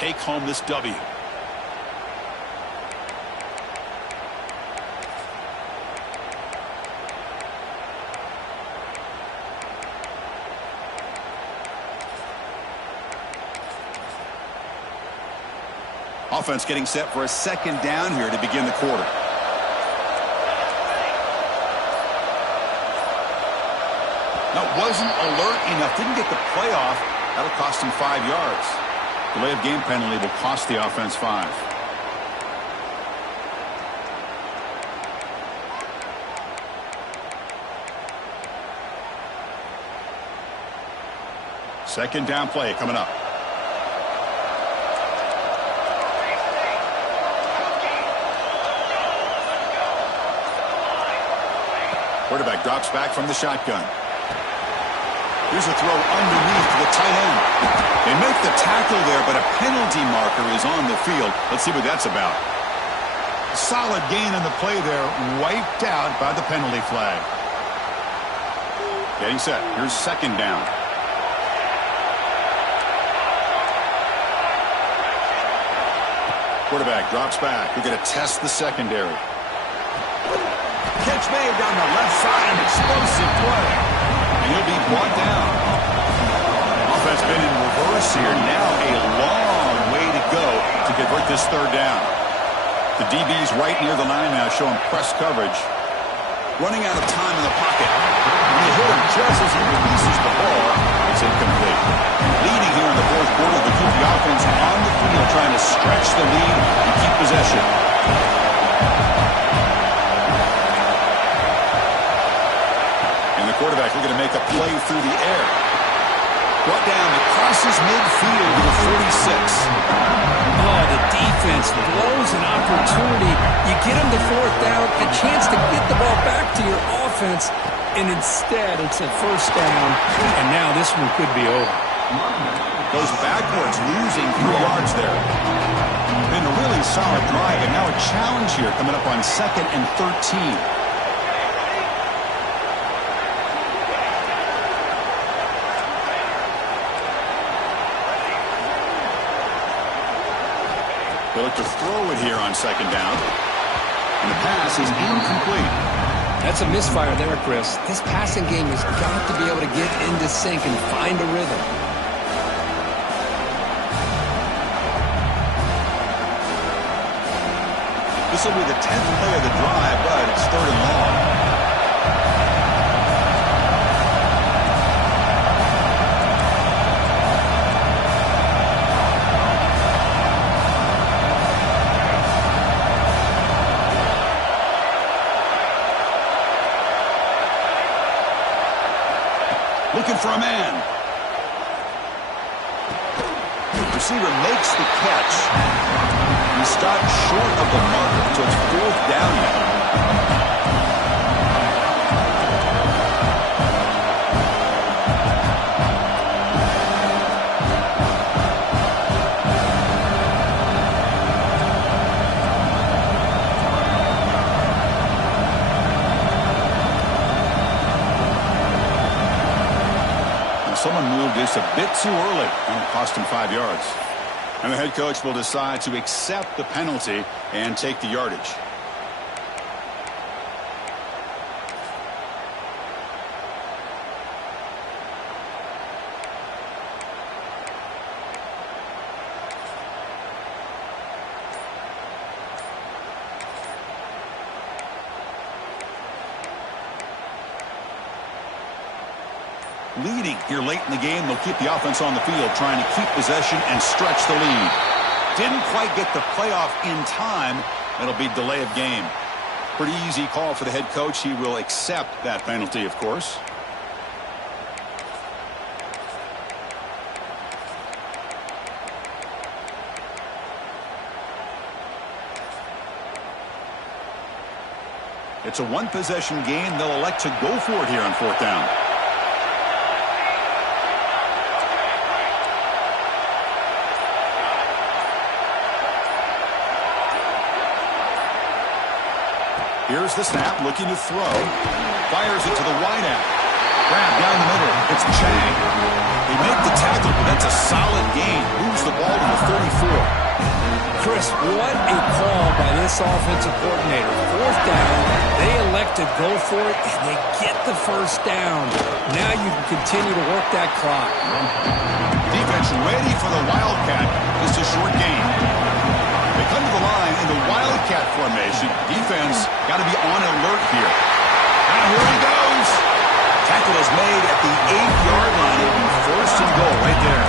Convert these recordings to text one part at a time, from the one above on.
take home this W. Offense getting set for a second down here to begin the quarter. Now, wasn't alert enough. Didn't get the play off. That'll cost him 5 yards. Delay of game penalty will cost the offense 5. Second down play coming up. Quarterback drops back from the shotgun. Here's a throw underneath to the tight end. They make the tackle there, but a penalty marker is on the field. Let's see what that's about. Solid gain on the play there, wiped out by the penalty flag. Getting set. Here's second down. Quarterback drops back. We're going to test the secondary. Catch made down the left side, an explosive play. And he'll be brought down. Offense been in reverse here. Now a long way to go to convert this third down. The DB's right near the line now, showing press coverage. Running out of time in the pocket. And they hit him just as he releases the ball. It's incomplete. Leading here in the fourth quarter to keep the offense on the field, trying to stretch the lead and keep possession. Quarterback looking to make a play through the air. Brought down, it crosses midfield to the 46. Oh, the defense blows an opportunity. You get them to fourth down, a chance to get the ball back to your offense, and instead it's a first down, and now this one could be over. Goes backwards, losing 3 yards there. Been a really solid drive, and now a challenge here coming up on 2nd and 13. They look to throw it here on second down. And the pass is incomplete. That's a misfire there, Chris. This passing game has got to be able to get into sync and find a rhythm. This will be the 10th play of the drive, but it's 3rd and long. Looking for a man. The receiver makes the catch. He stopped short of the marker, so it's 4th down now. Someone moved this a bit too early, and it cost him 5 yards. And the head coach will decide to accept the penalty and take the yardage. Leading here late in the game, they'll keep the offense on the field, trying to keep possession and stretch the lead. Didn't quite get the playoff in time. It'll be delay of game. Pretty easy call for the head coach. He will accept that penalty, of course. It's a one-possession game. They'll elect to go for it here on 4th down. Here's the snap, looking to throw. Fires it to the wideout. Grab down the middle. It's Chang. They make the tackle, but that's a solid gain. Moves the ball to the 34. Chris, what a call by this offensive coordinator. Fourth down, they elect to go for it, and they get the first down. Now you can continue to work that clock. Defense ready for the Wildcat. Just a short gain. They come to the line in the Wildcat formation. Defense got to be on alert here. Now here he goes. Tackle is made at the 8-yard line. It'll be first and goal right there.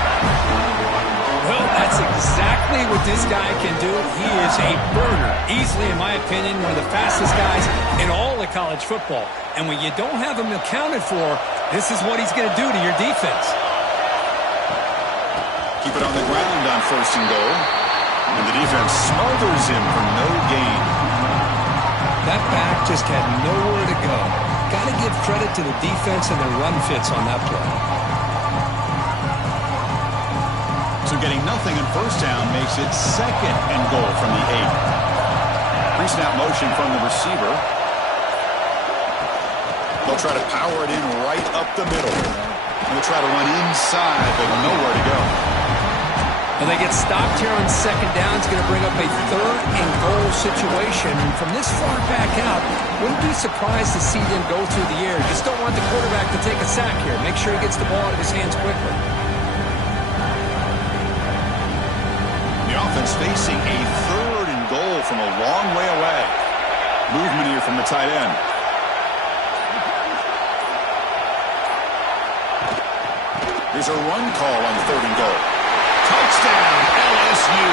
Well, that's exactly what this guy can do. He is a burner. Easily, in my opinion, one of the fastest guys in all of college football. And when you don't have him accounted for, this is what he's going to do to your defense. Keep it on the ground on first and goal. And the defense smothers him for no gain. That back just had nowhere to go. Got to give credit to the defense and their run fits on that play. So getting nothing in first down makes it second and goal from the 8. Pre-snap motion from the receiver. They'll try to power it in right up the middle. And they'll try to run inside, but nowhere to go. Well, they get stopped here on second down. It's going to bring up a third and goal situation. And from this far back out, wouldn't be surprised to see them go through the air. Just don't want the quarterback to take a sack here. Make sure he gets the ball out of his hands quickly. The offense facing a third and goal from a long way away. Movement here from the tight end. Here's a run call on third and goal. Touchdown, LSU.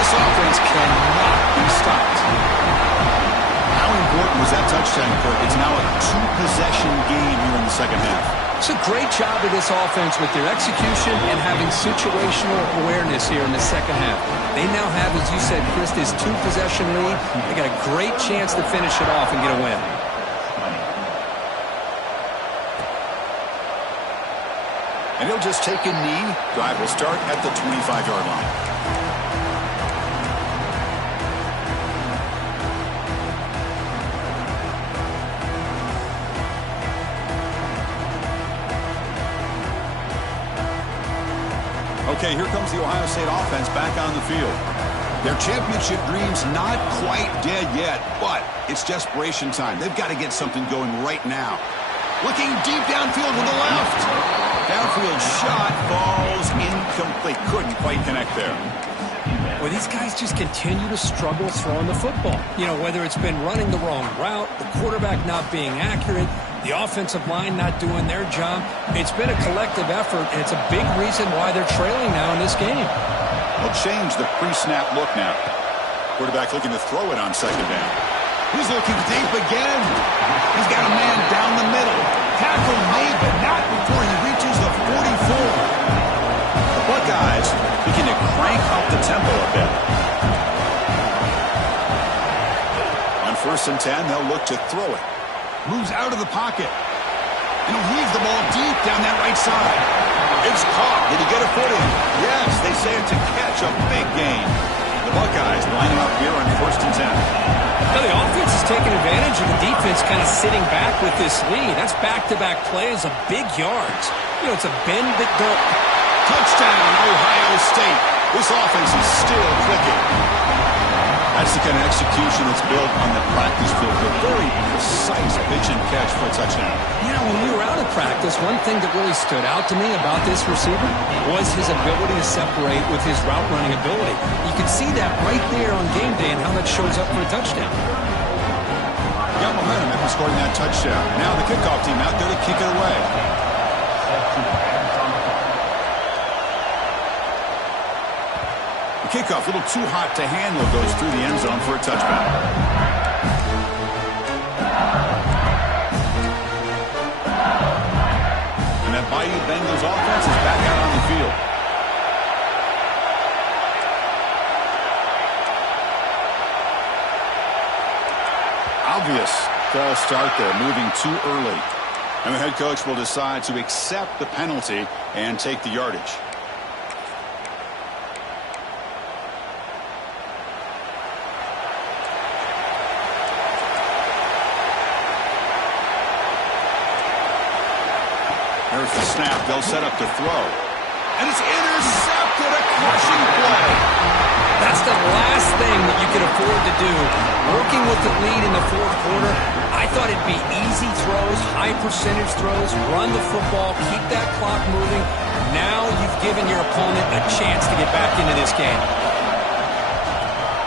This offense cannot be stopped. How important was that touchdown, Kirk? It's now a two-possession game here in the second half. It's a great job of this offense with their execution and having situational awareness here in the second half. They now have, as you said, Chris, this two-possession lead. They got a great chance to finish it off and get a win. And he'll just take a knee. Drive will start at the 25-yard line. Okay, here comes the Ohio State offense back on the field. Their championship dreams not quite dead yet, but it's desperation time. They've got to get something going right now. Looking deep downfield to the left. Downfield shot falls incomplete. Couldn't quite connect there. Well, these guys just continue to struggle throwing the football. You know, whether it's been running the wrong route, the quarterback not being accurate, the offensive line not doing their job. It's been a collective effort, and it's a big reason why they're trailing now in this game. They'll change the pre-snap look now. Quarterback looking to throw it on second down. He's looking deep again. He's got a man down the middle. Tackle made, but not before he reaches the 44. The Buckeyes begin to crank up the tempo a bit. On first and 10, they'll look to throw it. Moves out of the pocket. And he'll heave the ball deep down that right side. It's caught. Did he get a footing? Yes, they say it's a catch, a big gain. The Buckeyes lining up here on first and 10. Now the offense is taking advantage of the defense kind of sitting back with this lead. That's back-to-back plays of big yards. You know, it's a bend but don't. Touchdown, Ohio State. This offense is still clicking. That's the kind of execution that's built on the practice field. A very precise pitch and catch for a touchdown. You know, when we were out of practice, one thing that really stood out to me about this receiver was his ability to separate with his route running ability. You can see that right there on game day and how that shows up for a touchdown. Got momentum after scoring that touchdown. Now the kickoff team out there to kick it away. The kickoff, a little too hot to handle, goes through the end zone for a touchback. And that Bayou Bengals offense is back out on the field. Obvious false start there, moving too early. And the head coach will decide to accept the penalty and take the yardage. There's the snap. They'll set up to throw. And it's intercepted. A crushing play. That's Just the last thing that you could afford to do. Working with the lead in the fourth quarter, I thought it'd be easy throws, high percentage throws, run the football, keep that clock moving. Now you've given your opponent a chance to get back into this game.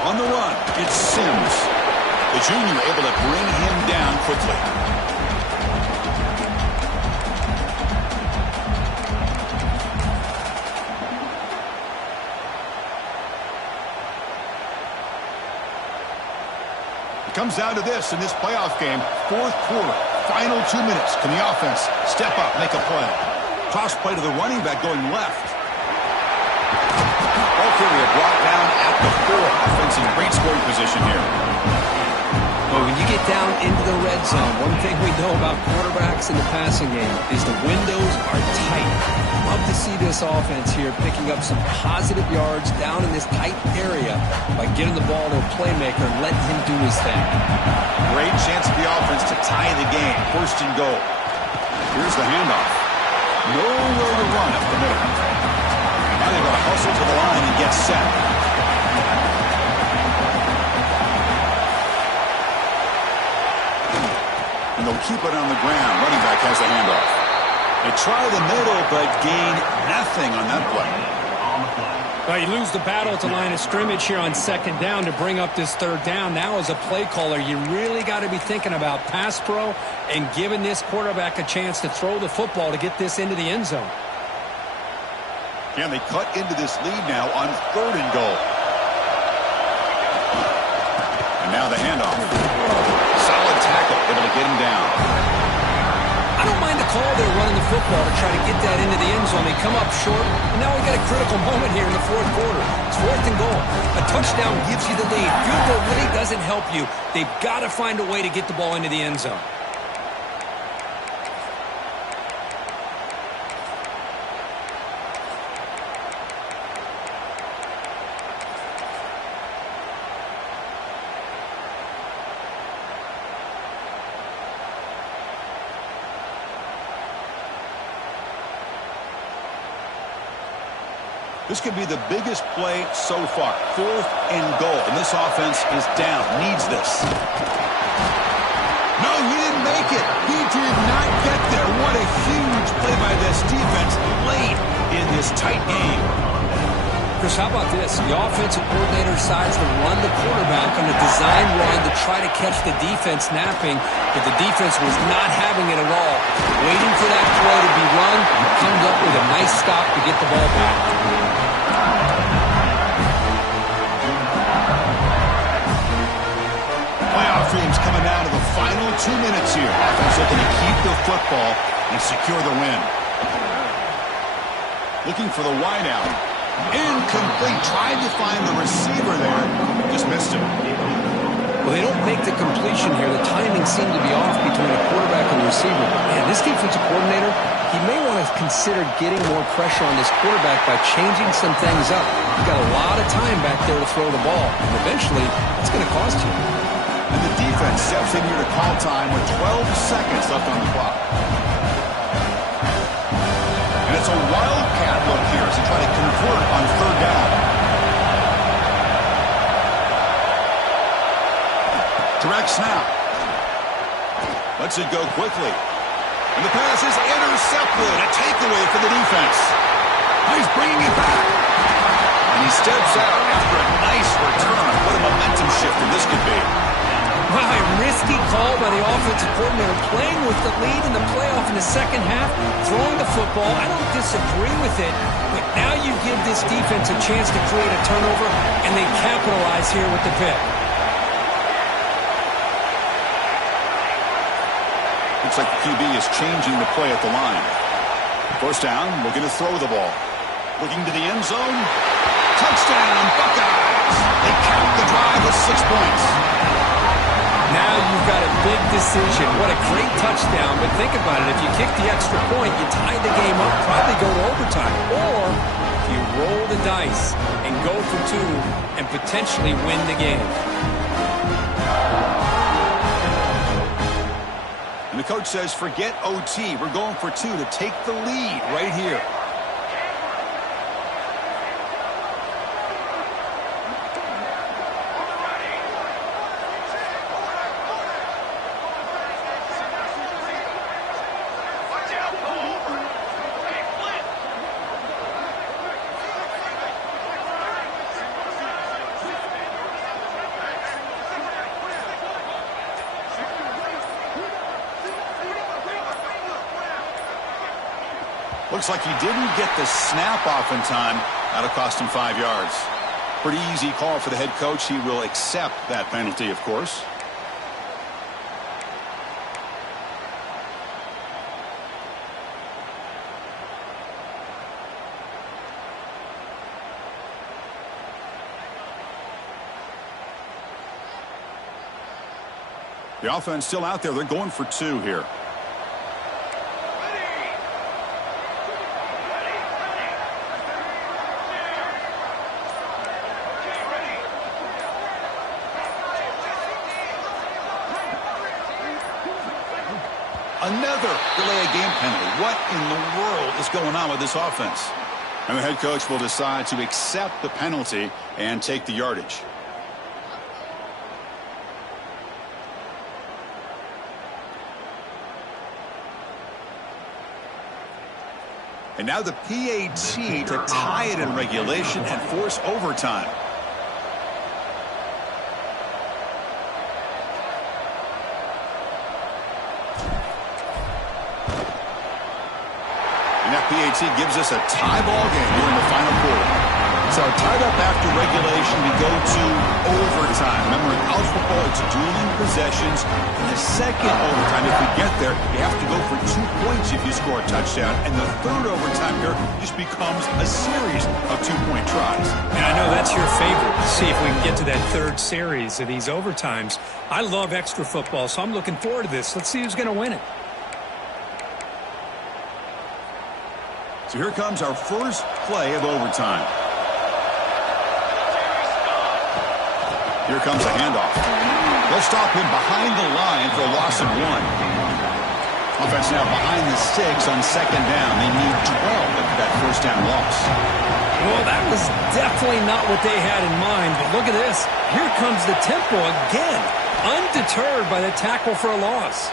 On the run, it's Sims. The junior able to bring him down quickly. Comes down to this in this playoff game. Fourth quarter, final 2 minutes. Can the offense step up, make a play? Toss play to the running back going left. Ball carrier brought down at the 4. Offense in great scoring position here. Well, when you get down into the red zone, one thing we know about quarterbacks in the passing game is the windows are tight. Love to see this offense here picking up some positive yards down in this tight area by getting the ball to a playmaker and letting him do his thing. Great chance for the offense to tie the game. First and goal. Here's the handoff. Nowhere to run up the middle. Now they've got to hustle to the line and get set. And they'll keep it on the ground. Running back has the handoff. They try the middle, but gain nothing on that play. Well, you lose the battle at the line of scrimmage here on second down to bring up this third down. Now, as a play caller, you really got to be thinking about pass pro and giving this quarterback a chance to throw the football to get this into the end zone. Can they cut into this lead now on third and goal? And now the handoff. Solid tackle, able to get him down. I don't mind the call there running the football to try to get that into the end zone. They come up short, and now we got a critical moment here in the fourth quarter. It's fourth and goal. A touchdown gives you the lead. Field goal really doesn't help you. They've got to find a way to get the ball into the end zone. This could be the biggest play so far. Fourth and goal. And this offense is down. Needs this. No, he didn't make it. He did not get there. What a huge play by this defense late in this tight game. Chris, how about this? The offensive coordinator decides to run the quarterback on a design run to try to catch the defense napping, but the defense was not having it at all. Waiting for that play to be run, comes up with a nice stop to get the ball back. Playoff dreams coming down to the final 2 minutes here. Offense looking to keep the football and secure the win. Looking for the wideout. Incomplete. Tried to find the receiver there. Just missed him. Well, they don't make the completion here. The timing seemed to be off between the quarterback and the receiver. But, man, this defensive coordinator, he may want to consider getting more pressure on this quarterback by changing some things up. You've got a lot of time back there to throw the ball. And eventually, it's going to cost you. And the defense steps in here to call time with 12 seconds left on the clock. And it's a wildcat look here as they try to convert on third down. Direct snap. Lets it go quickly. And the pass is intercepted. A takeaway for the defense. He's bringing it back. And he steps out after a nice return. What a momentum shifter this could be. Wow, a risky call by the offensive coordinator, playing with the lead in the playoff in the second half, throwing the football. I don't disagree with it, but now you give this defense a chance to create a turnover, and they capitalize here with the pick. Looks like the QB is changing the play at the line. First down, looking to throw the ball. Looking to the end zone. Touchdown, Buckeyes! They count the drive with 6 points. Now you've got a big decision. What a great touchdown. But think about it. If you kick the extra point, you tie the game up, probably go to overtime. Or if you roll the dice and go for two and potentially win the game. And the coach says, forget OT. We're going for two to take the lead right here. Looks like he didn't get the snap off in time. That'll cost him 5 yards. Pretty easy call for the head coach. He will accept that penalty, of course. The offense still out there. They're going for 2 here. Another delay of game penalty. What in the world is going on with this offense? And the head coach will decide to accept the penalty and take the yardage. And now the PAT to tie it in regulation and force overtime. And that PAT gives us a tie ball game here in the final quarter. So tied up after regulation, we go to overtime. Remember, in college football, it's dueling possessions. In the second overtime, if we get there, you have to go for 2 points if you score a touchdown. And the third overtime here just becomes a series of 2-point tries. And I know that's your favorite. See if we can get to that third series of these overtimes. I love extra football, so I'm looking forward to this. Let's see who's going to win it. So here comes our first play of overtime. Here comes a handoff. They'll stop him behind the line for a loss of 1. Offense now behind the 6 on second down. They need 12 after that first down loss. Well, that was definitely not what they had in mind, but look at this. Here comes the tempo again, undeterred by the tackle for a loss.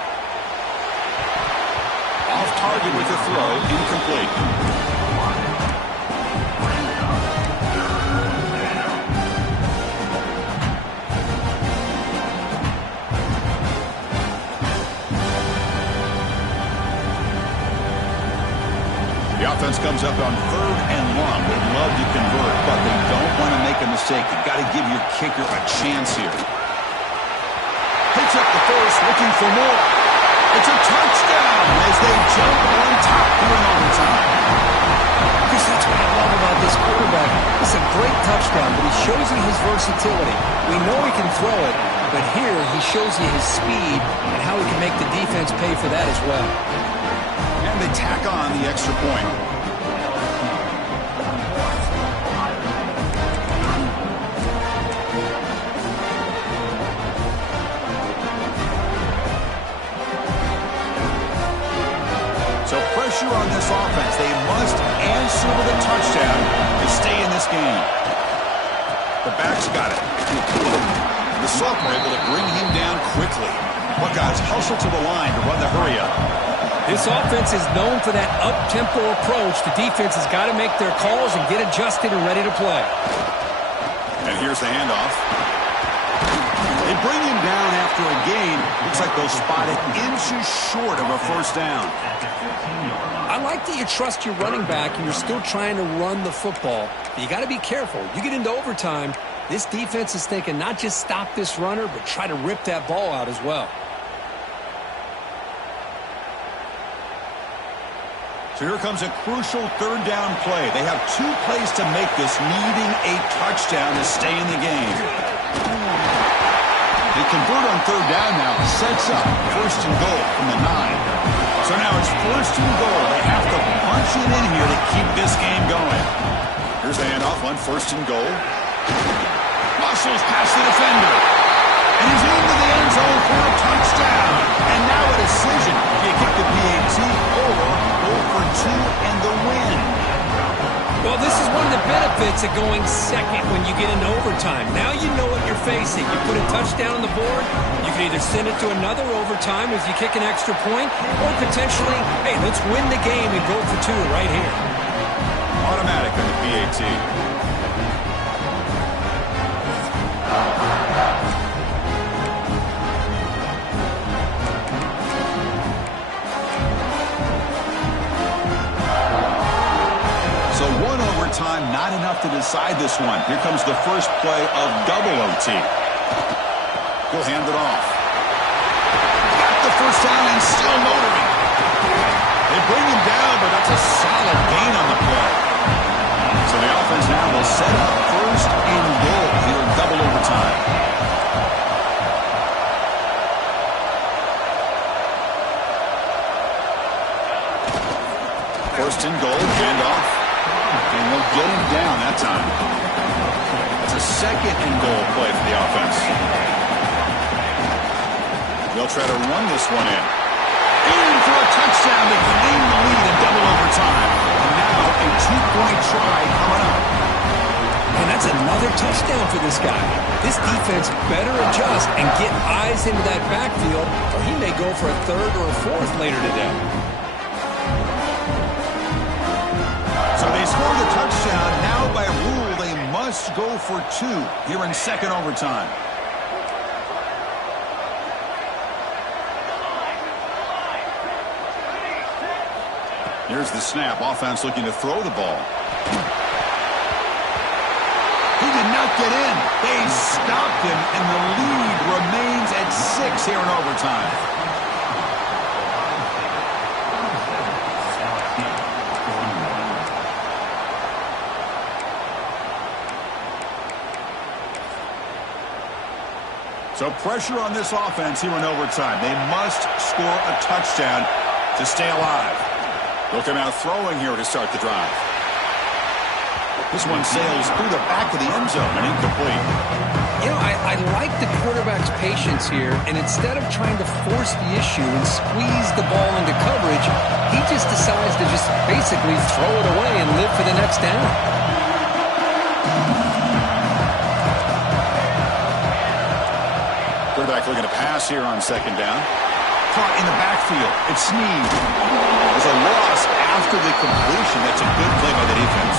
Off target with the throw, incomplete. The offense comes up on 3rd and long. They'd love to convert, but they don't want to make a mistake. You've got to give your kicker a chance here. Picks up the first, looking for more. It's a touchdown as they jump on top here in overtime. Because that's what I love about this quarterback. It's a great touchdown, but he shows you his versatility. We know he can throw it, but here he shows you his speed and how he can make the defense pay for that as well. And they tack on the extra point. So pressure on this offense. They must answer with a touchdown to stay in this game. The back's got it. The sophomore able to bring him down quickly. Buckeyes hustle to the line to run the hurry up. This offense is known for that up-tempo approach. The defense has got to make their calls and get adjusted and ready to play. And here's the handoff. They bring him down after a gain. Looks like they'll spot it inches short of a first down. I like that you trust your running back and you're still trying to run the football. But you got to be careful. You get into overtime, this defense is thinking not just stop this runner, but try to rip that ball out as well. So here comes a crucial 3rd down play. They have 2 plays to make this, needing a touchdown to stay in the game. They convert on 3rd down now. Sets up 1st and goal from the 9. So now it's 1st and goal. They have to punch it in here to keep this game going. Here's the handoff on 1st and goal. Muscles past the defender. And he's into the end zone for a touchdown. And now a decision. Do you kick the PAT or go for 2 and the win? Well, this is one of the benefits of going second when you get into overtime. Now you know what you're facing. You put a touchdown on the board, you can either send it to another overtime if you kick an extra point, or potentially, hey, let's win the game and go for 2 right here. Automatic on the PAT. to decide this one. Here comes the first play of double OT. He'll hand it off. Got the first down and still motoring. They bring him down, but that's a solid gain on the play. So the offense now will set up first and goal here in double overtime. First and goal, handoff. And they'll get him down that time. That's a second and goal play for the offense. They'll try to run this one in. In for a touchdown to claim the lead in double overtime. And now a 2-point try coming up. And that's another touchdown for this guy. This defense better adjust and get eyes into that backfield, or he may go for a third or a fourth later today. So they score the touchdown. Now by rule, they must go for 2 here in second overtime. Here's the snap. Offense looking to throw the ball. He did not get in. They stopped him, and the lead remains at 6 here in overtime. So pressure on this offense here in overtime. They must score a touchdown to stay alive. They'll come out throwing here to start the drive. This one sails through the back of the end zone and incomplete. You know, I like the quarterback's patience here, and instead of trying to force the issue and squeeze the ball into coverage, he just decides to just basically throw it away and live for the next down. Quarterback looking to pass here on second down. Caught in the backfield. It's Snead. There's a loss after the completion. That's a good play by the defense.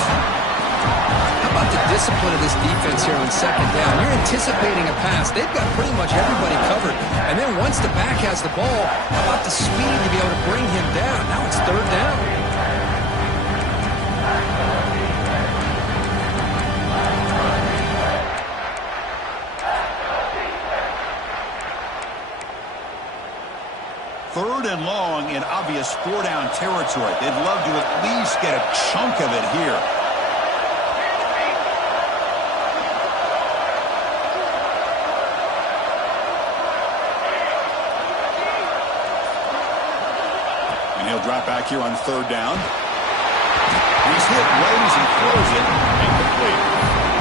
How about the discipline of this defense here on second down? You're anticipating a pass. They've got pretty much everybody covered. And then once the back has the ball, how about the speed to be able to bring him down? Now it's third down. Third and long in obvious 4-down territory. They'd love to at least get a chunk of it here. And he'll drop back here on third down. He's hit right as he throws it. Incomplete.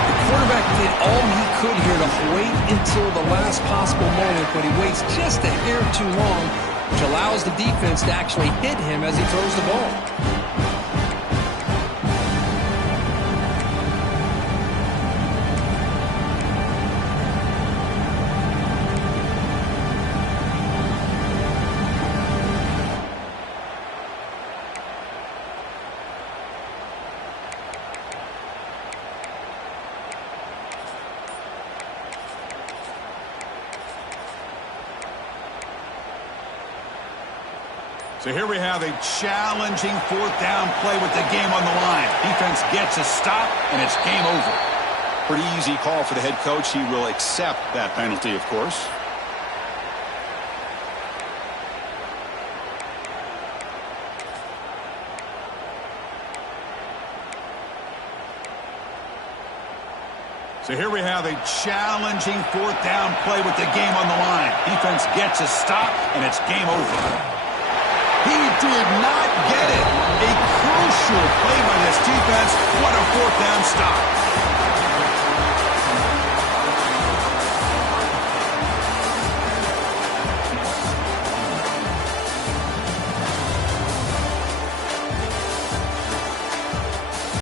The quarterback did all he could here to wait until the last possible moment, but he waits just a hair too long, which allows the defense to actually hit him as he throws the ball. So here we have a challenging 4th down play with the game on the line. Defense gets a stop, and it's game over. Pretty easy call for the head coach. He will accept that penalty, of course. So here we have a challenging 4th down play with the game on the line. Defense gets a stop, and it's game over. He did not get it. A crucial play by this defense. What a 4th down stop.